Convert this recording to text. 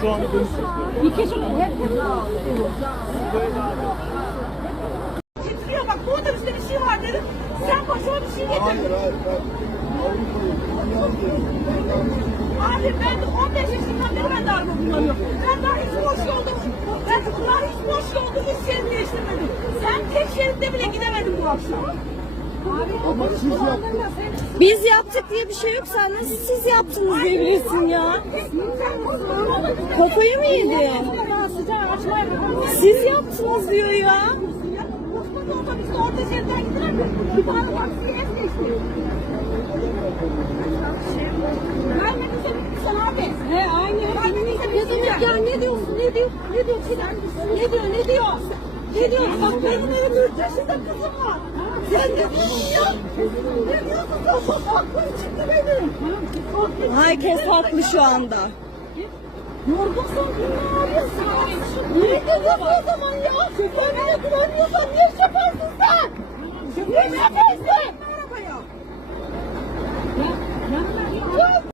Şu an Bir kişi Getiriyor bak bu otobüste bir şey. Sen başıma bir şey getirdin. Abi ben de 15 yaşından beri. Ben daha hiç boş yolda, ben daha hiç boş yolda hiç şerit değiştirmedim. Sen tek şeritte bile gidemedin bu akşam. Siz. Biz yaptık diye bir şey yok. Sen nasıl siz yaptınız diyebilirsin ya. Kafayı mı yedin? Siz yaptınız diyor ya. He aynı. Ne ya ne diyorsun? Ne diyor? Ne diyor? Ne diyor? Ne diyor? Ne benim evim 3 kızım var. Sen şey ne diyorsun? Ne diyorsun aklım çıktı benim. Herkes haklı şu anda. Yorgunsun günler ağrıyorsun. Ne diyorsun o zaman ya? Kendine güvenmiyorsan niye iş yaparsın sen? Niye iş yaparsın? Arabaya. Ya, yanına